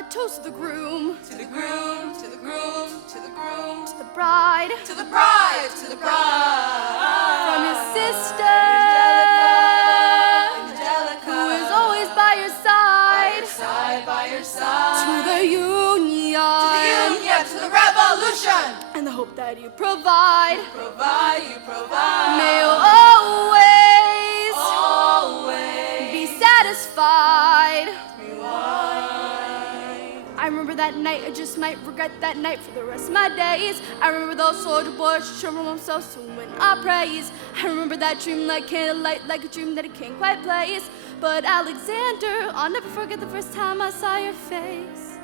A toast to the groom. To the groom, to the groom, to the groom. To the bride. To the bride, to the bride. From his sister. Angelica. Who is always by your side. By your side. To the union. To the union, to the revolution. And the hope that you provide. You provide. May you always be satisfied. I remember that night, I just might regret that night for the rest of my days. I remember those soldier boys showing themselves to win our praise. I remember that dream like candlelight, like a dream that I can't quite place. But Alexander, I'll never forget the first time I saw your face.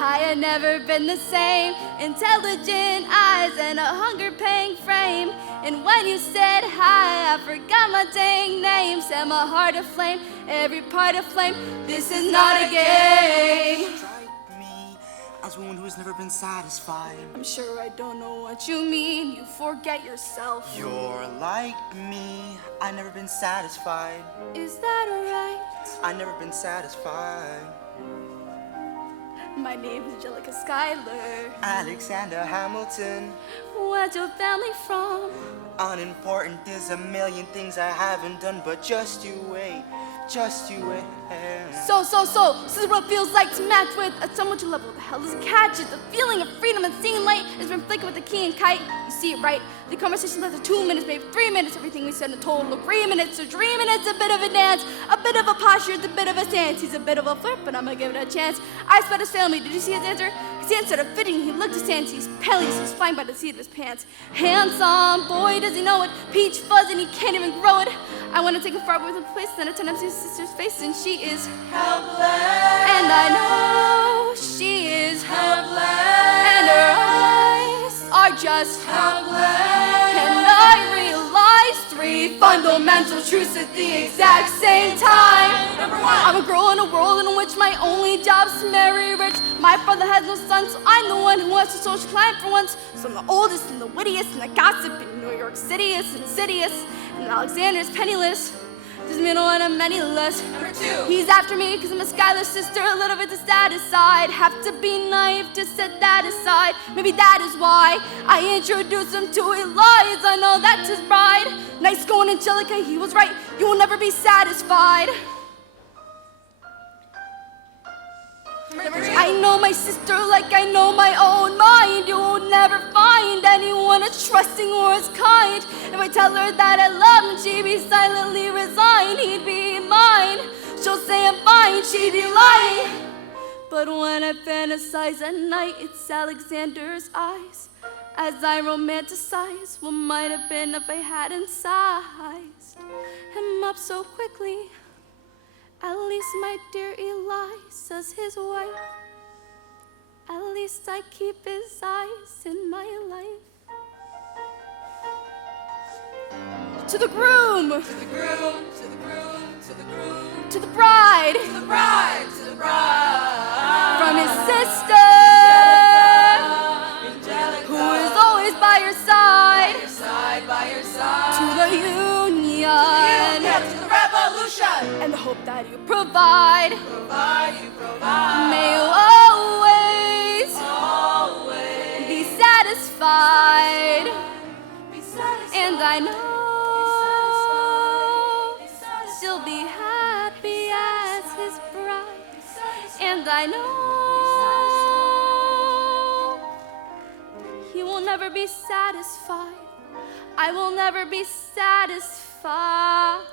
I had never been the same, intelligent eyes and a hunger-paying frame. And when you said hi, I forgot my dang name. Set my heart aflame, every part aflame. This is not a game. As one who's never been satisfied. I'm sure I don't know what you mean. You forget yourself. You're like me. I never been satisfied. Is that alright? I never been satisfied. My name is Angelica Schuyler. Alexander Hamilton. Where's your family from? Unimportant, there's a million things I haven't done, but just you wait. Just you wait. So, this is what it feels like to match with at someone to level. The hell is a catch? It's the feeling of freedom and seeing light has been flickered with a key and kite. You see it right. The conversation lasted 2 minutes, maybe 3 minutes. Everything we said in a total agreement. It's a dream and it's a bit of a dance, a bit of a posture, it's a bit of a stance. He's a bit of a flirt, but I'm gonna give it a chance. I sped his family. Did you see his answer? His hands started fitting. He looked askance. He's pale. He's flying by the seat of his pants. Handsome, boy, does he know it? Peach fuzz and he can't even grow it. I want to take him far away from the place. Then I turn up to his sister's face and she is Helpless. And I know she is Helpless. And her eyes are just Helpless. And I realize 3 fundamental truths at the exact same time. Number 1. I'm a girl in a world in which my only job's to marry rich. My brother has no son, so I'm the one who has to social climb for once. So I'm the oldest and the wittiest, and the gossip in New York City is insidious. And Alexander's penniless. There's middle and a many less. Number 2. He's after me because I'm a Schuyler sister, a little bit to status side. Have to be naive to set that aside. Maybe that is why I introduced him to Elias. I know that's his bride. Nice going, Angelica, he was right. You will never be satisfied. Number 2. I know my sister like I know my own mind. You will never find anyone as trusting or as kind. If I tell her that I love him, she'd be silently resigned. He'd be mine. She'll say I'm fine, she'd be lying. But when I fantasize at night, it's Alexander's eyes. As I romanticize what might have been if I hadn't sized him up so quickly. At least my dear Eli says his wife. At least I keep his eyes in my life. To the groom. To the groom, to the groom, to the groom. To the bride. To the bride, to the bride. From his sister. Angelica. Who is always by your side. By your side. To the union. To the revolution. And the hope that you provide. You provide. May you always be satisfied. Be satisfied. And I know she'll be happy as his bride. And I know he will never be satisfied. I will never be satisfied.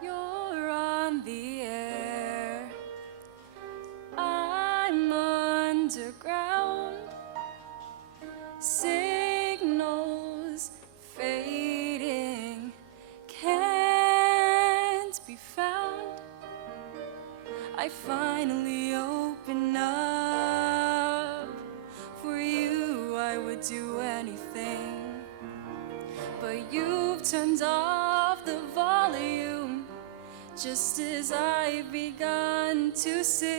You're on the air. I'm underground. Signals fading can't be found. I finally open up. For you I would do anything, but you've turned off the volume just as I begun to sing.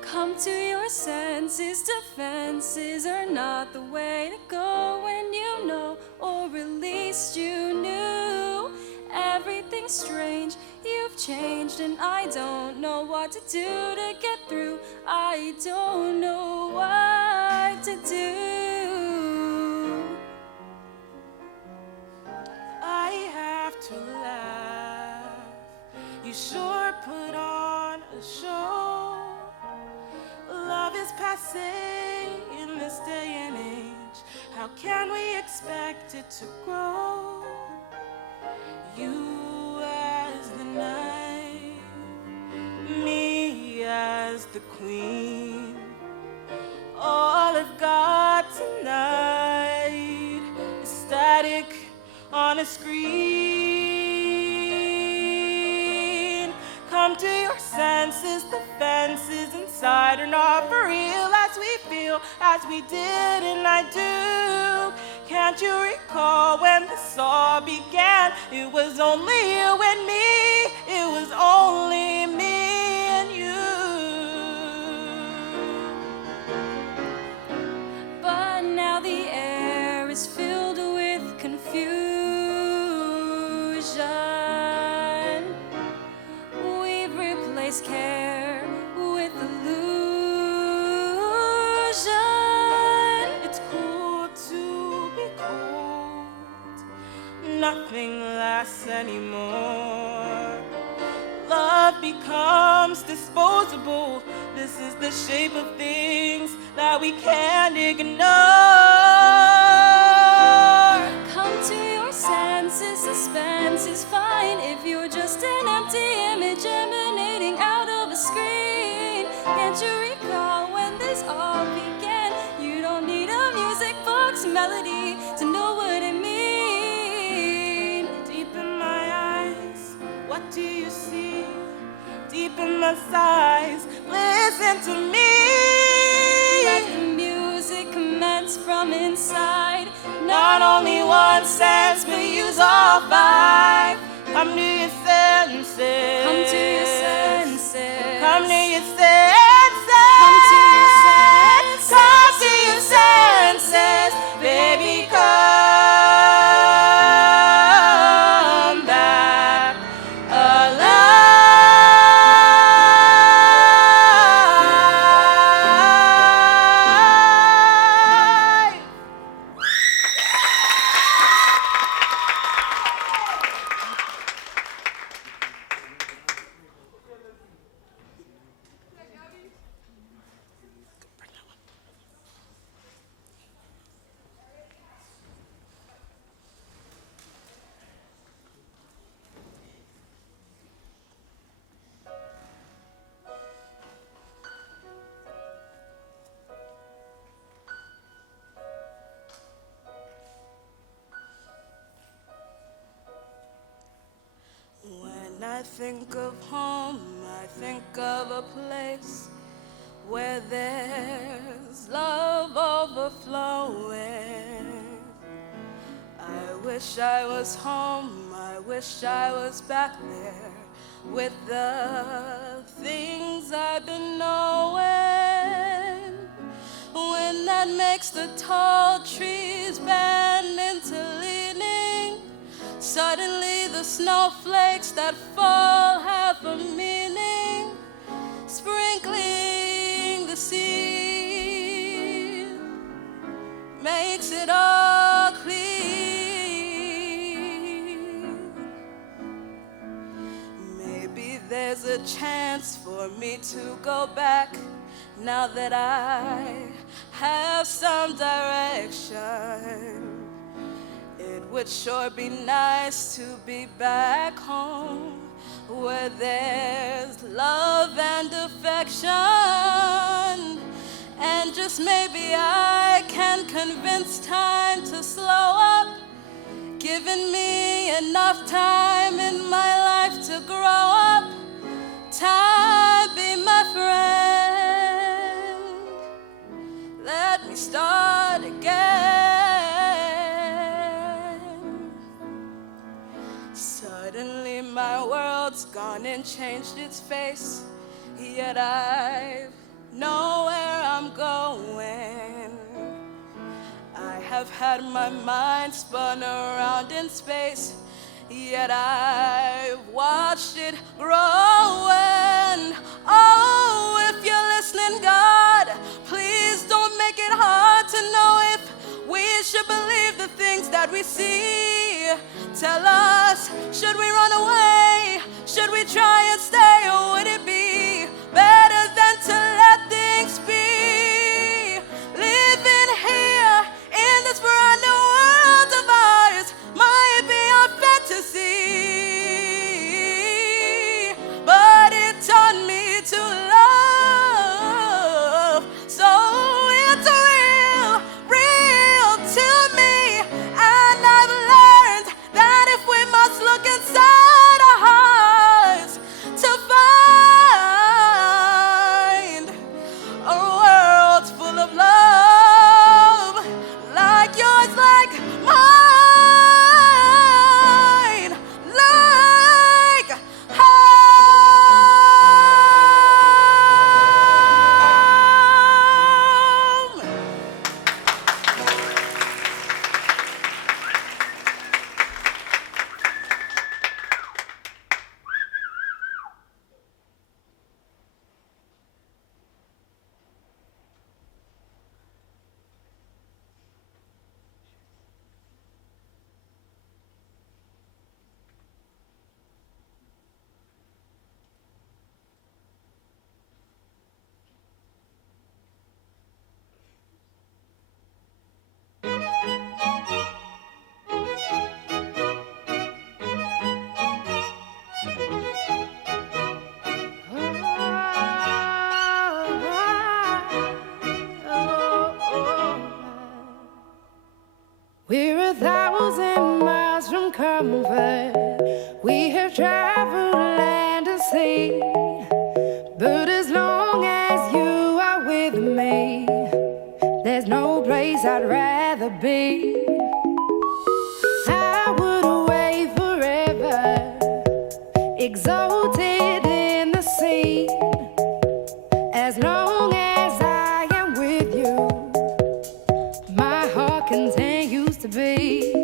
Come to your senses, defenses are not the way to go when you know, or at least you knew. Everything's strange, you've changed, and I don't know what to do to get through. I don't know what to do. I have to laugh. You sure put on a show. Love is passé in this day and age. How can we expect it to grow? You as the knight, me as the queen. All I've got tonight is static on a screen. Come to your senses, the fences inside are not for real as we feel, as we did and I do. Can't you recall when this all began? It was only you and me, it was only me and you. But now the air is filled with confusion. We've replaced care with illusion. It's cool to be cold. Nothing lasts anymore. Love becomes disposable. This is the shape of things that we can't ignore. Come to your senses, suspense is fine if you're just an empty image emanating out of a screen. Can't you recall when this all began? You don't need a music box melody to know what it means. Deep in my eyes, what do you see? Deep in my sighs, listen to me. Let the music commence from inside. Not only one sense, but use all five. Come to your senses. Come to your senses. Come to your senses. Come to your senses. Come to your senses. Baby, come back alive. When I think of home, I think of a place where there's love overflowing. I wish I was home, I wish I was back there with the things I've been knowing. When that makes the tall trees bend into leaning, suddenly the snowflakes that fall have a meaning, sprinkling the sea makes it all clean. Maybe there's a chance for me to go back now that I have some direction. It would sure be nice to be back home where there's love and affection. And just maybe I can convince time to slow up, giving me enough time in my life to grow up. Time, be my friend. Let me start again. gone and changed its face, yet I know where I'm going. I have had my mind spun around in space, yet I've watched it grow. And oh, if you're listening, God, please don't make it hard to know if we should believe the things that we see. Tell us, should we run away? Should we try and stay? Or would it be better than to let things be? Living here in this brand new world of ours might be our fantasy, but it taught me to love. So it's real, real to me. And I've learned that if we must look inside our hearts to find a world full of love, like yours, like mine, like home. We're 1,000 miles from comfort. We have traveled land and sea. But as long as you are with me, there's no place I'd rather be. I would away forever, exalted in the sea. As long as I am with you, my heart continues to beat.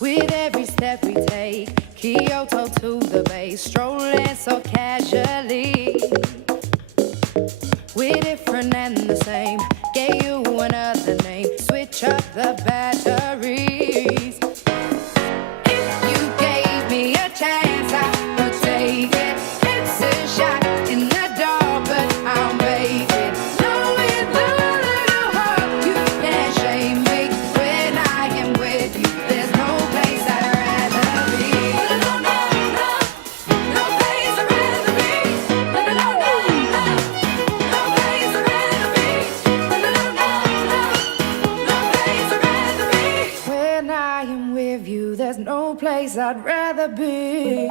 With every step we take, Kyoto to the bay, strolling so casually. We're different and the same, gave you another name, switch up the batteries. If you gave me a chance, I would take it. It's a shot in the dark, but I'll make it. Knowing the little heart, you can't shame me. When I am with you, there's no place I'd rather be. No, no, no, no place I'd rather be. No, no, no, no, no place I'd rather be. No, no, no, no, no place I'd rather be. When I am with you, there's no place I'd rather be.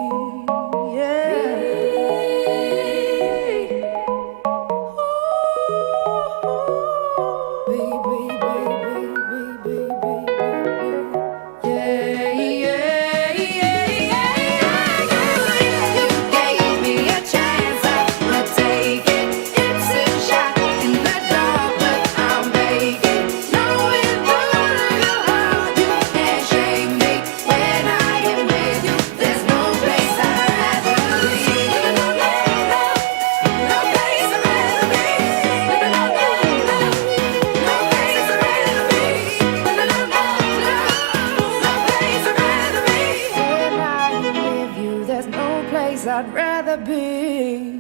I'd rather be.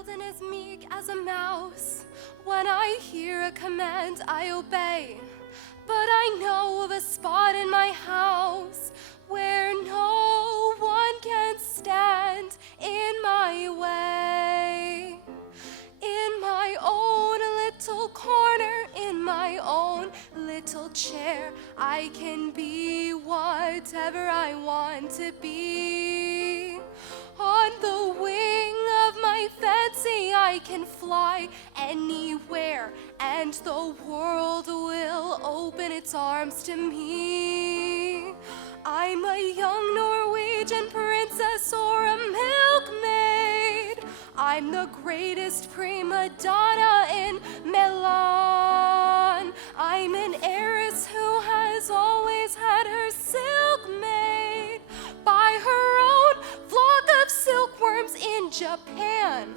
mild and as meek as a mouse. When I hear a command, I obey. But I know of a spot in my house where no one can stand in my way. In my own little corner, in my own little chair, I can be whatever I want to be. On the wing of my fancy, I can fly anywhere, and the world will open its arms to me. I'm a young Norwegian princess or a milkmaid. I'm the greatest prima donna in Milan. I'm an heiress who has always had her silk made by her own flock of silkworms in Japan.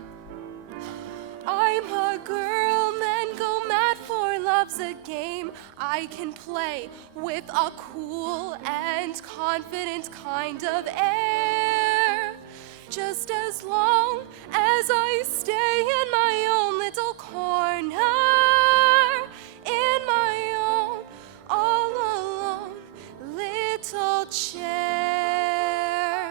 I'm a girl, men go mad for love's a game I can play with a cool and confident kind of air. Just as long as I stay in my own little corner, in my own, all alone, little chair.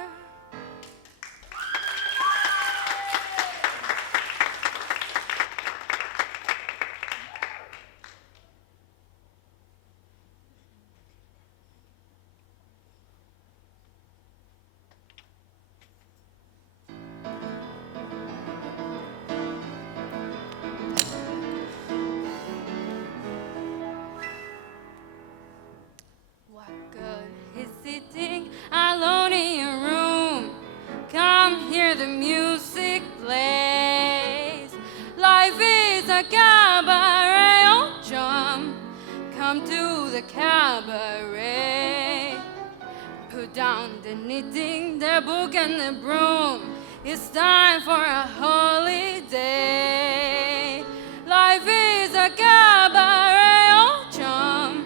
What good is sitting alone in your room? Come hear the music plays. Life is a cabaret, oh jump. Come to the cabaret. Put down the knitting, the book and the broom. It's time for a holiday. Life is a cabaret, oh jump.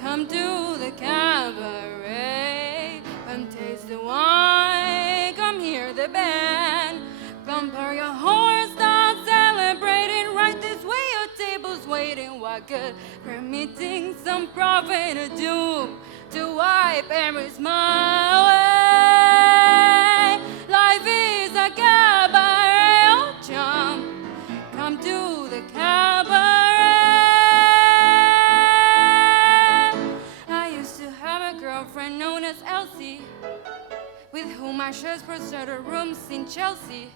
Come to the cabaret. Come taste the wine, come hear the band. Come pour your horse, start celebrating. Right this way, your table's waiting. What good permitting some prophet of doom to wipe every smile away? Life is a cabaret, oh jump. Come to the cabaret. I used to have a girlfriend known as Elsie, with whom I shared prosciutto rooms in Chelsea.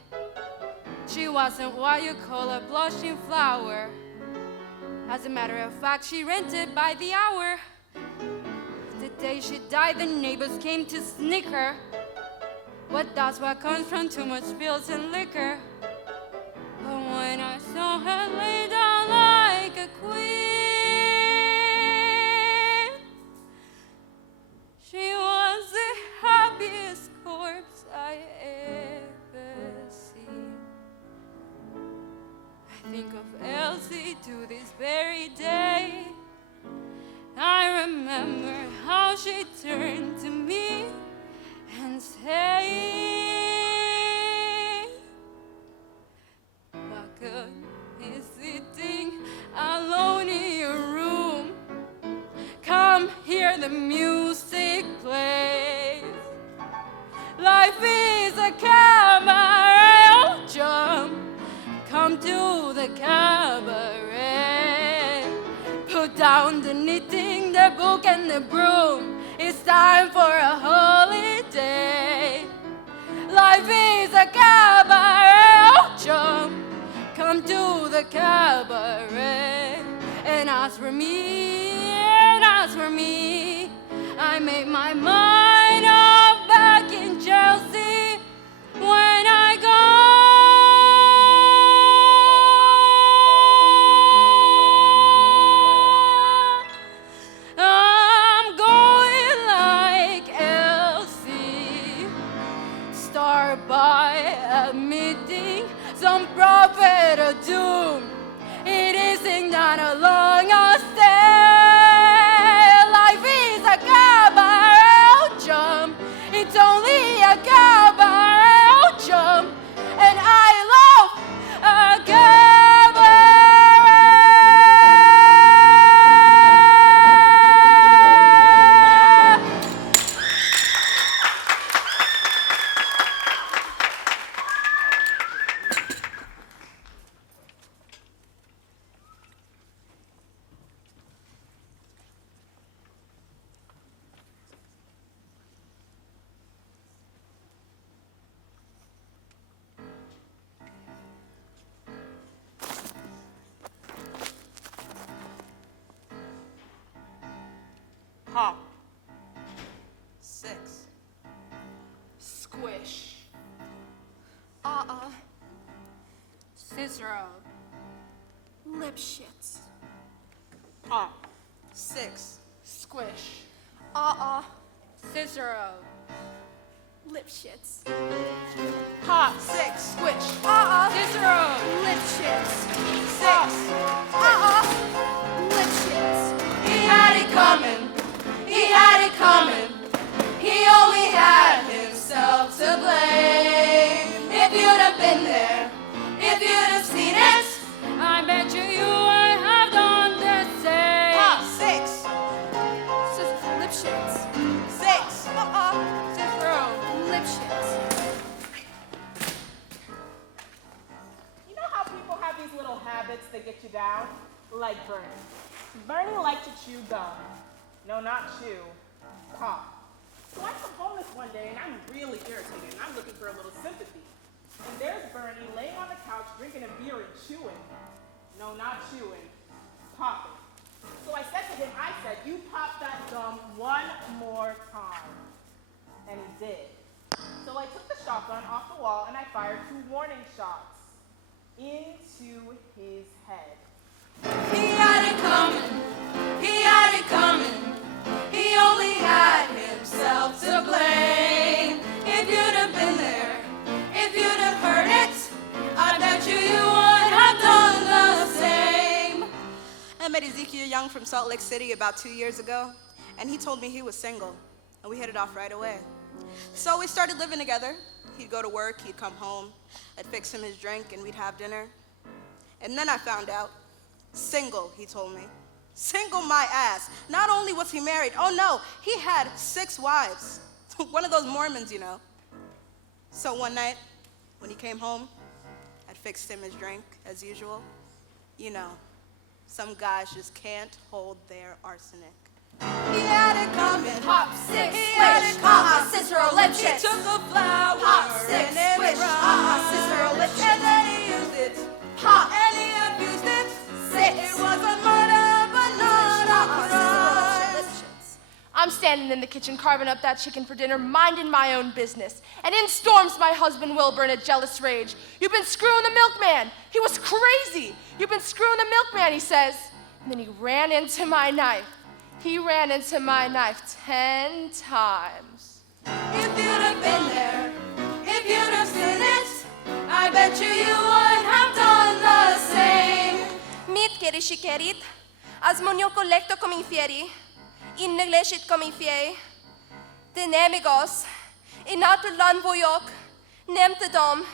She wasn't what you call a blushing flower. As a matter of fact, she rented by the hour. The day she died, the neighbors came to snicker. That's what comes from too much pills and liquor. But when I saw her lay down like a queen, she was the happiest corpse I ever seen. I think of Elsie to this very day. I remember how she turned to me and said, what good is sitting alone in your room? Come hear the music plays. Life is a cabaret, oh jump. Come to the cabaret. Put down the knitting, the book and the broom. It's time for a holiday. Life is a cabaret, oh jump. Come to the cabaret. And as for me, I made my mind up back in Chelsea. When I go, I'm going like Elsie. Start by admitting some prophet of doom. It isn't that along a stay. Life is a cabaret jump. It's only a cabaret jump. And I Pop. 6. Squish. Cicero. Lip shits. Pop. 6. Squish. Cicero. Lip shits. Pop. 6. Squish. Cicero. Lip shits. 6. Lip shits. He had it coming. He had it coming. He only had himself to blame. If you'd have been there, if you'd have seen it. I bet you would have done the same. Pop. 6. Lip shits. 6. Cicero. Lip shits. You know how people have these little habits that get you down? Like Bernie. Bernie liked to chew gum. No, not chew. Pop. So I come home this one day and I'm really irritated and I'm looking for a little sympathy. And there's Bernie laying on the couch drinking a beer and chewing. No, not chewing. Popping. So I said to him, you pop that gum one more time. And he did. So I took the shotgun off the wall and I fired 2 warning shots into his head. He had it coming. He had it coming. He only had himself to blame. If you'd have been there, if you'd have heard it, I bet you would have done the same. I met Ezekiel Young from Salt Lake City about 2 years ago, and he told me he was single, and we hit it off right away. So we started living together. He'd go to work, he'd come home, I'd fix him his drink, and we'd have dinner. And then I found out, single, he told me. Single my ass. Not only was he married, oh no, he had 6 wives. One of those Mormons, you know. So one night, when he came home, I'd fixed him his drink, as usual. You know, some guys just can't hold their arsenic. He had it coming. Pop, 6, He had it squish. coming. Cicero. Lip He shits. took a flower Pop, 6, and it squish. was Cicero. Lip and shits. then he used it. Pop. And he abused it. 6. It was a murder, but not a crime. I'm standing in the kitchen carving up that chicken for dinner, minding my own business. And in storms my husband Wilbur in a jealous rage. You've been screwing the milkman. He was crazy. You've been screwing the milkman, he says. And then he ran into my knife. He ran into my knife 10 times. If you'd have been there, if you'd have seen it, I bet you would have done the same. Mit keri shikerit, az monyo kolekto komi fieri, in negleshit komi fiei, dinemigos, inatulan voyok, nemtedom,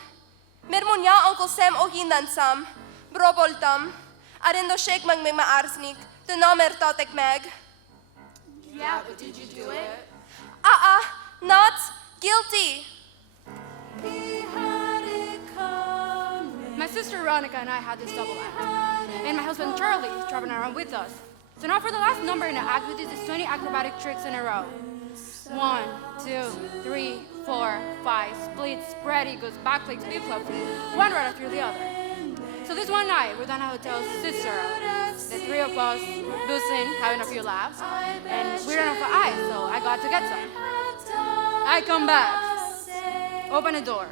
mermonya uncle Sam ohindansam, broboltam, arindo shek mag meg maarsnik, the nomer totek meg. Yeah, but did you do it? Not guilty. He had it coming. My sister Veronica and I had this double act. And my husband Charlie is driving around with us. So now for the last number in the act, we did these 20 acrobatic tricks in a row. 1, 2, 3, 4, 5, splits, spread eagles, backflips, flip-flops, one right after the other. So this one night, we're down at Hotel Cicero. The 3 of us, boozing, having a few laughs, and we ran out of ice, so I got to get some. I come back, open the door,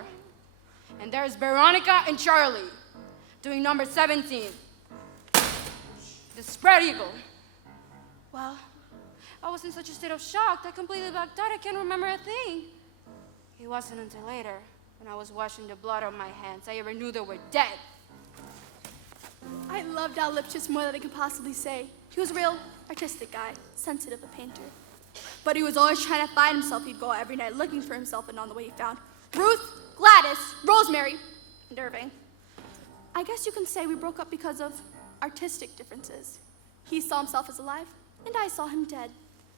and there's Veronica and Charlie doing number 17, the spread eagle. Well, I was in such a state of shock that I completely blacked out. I can't remember a thing. It wasn't until later, when I was washing the blood on my hands, I ever knew they were dead. I loved Al Lipschitz more than I could possibly say. He was a real artistic guy, sensitive, a painter. But he was always trying to find himself. He'd go out every night looking for himself, and on the way he found Ruth, Gladys, Rosemary, and Irving. I guess you can say we broke up because of artistic differences. He saw himself as alive, and I saw him dead.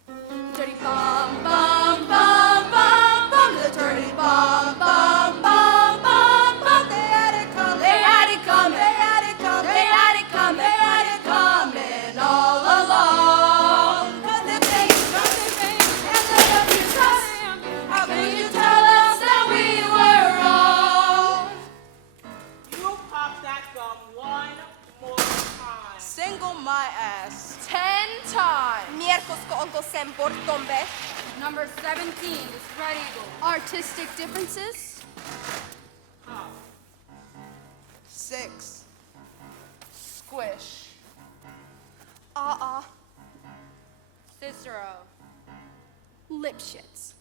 Dirty bum, bum, bum, bum, bum, the dirty bum, bum, bum, bum, bum. They had it coming. They had it coming. They had it coming. They had it coming. They had it coming all along. 'Cause if they and they abused us, how could you tell us that we were wrong? You pop that gum one more time. Single my ass. 10 times. Miércoles ko uncle Sam por Artistic differences? 6. Squish. Uh-uh. Cicero. Lipschitz.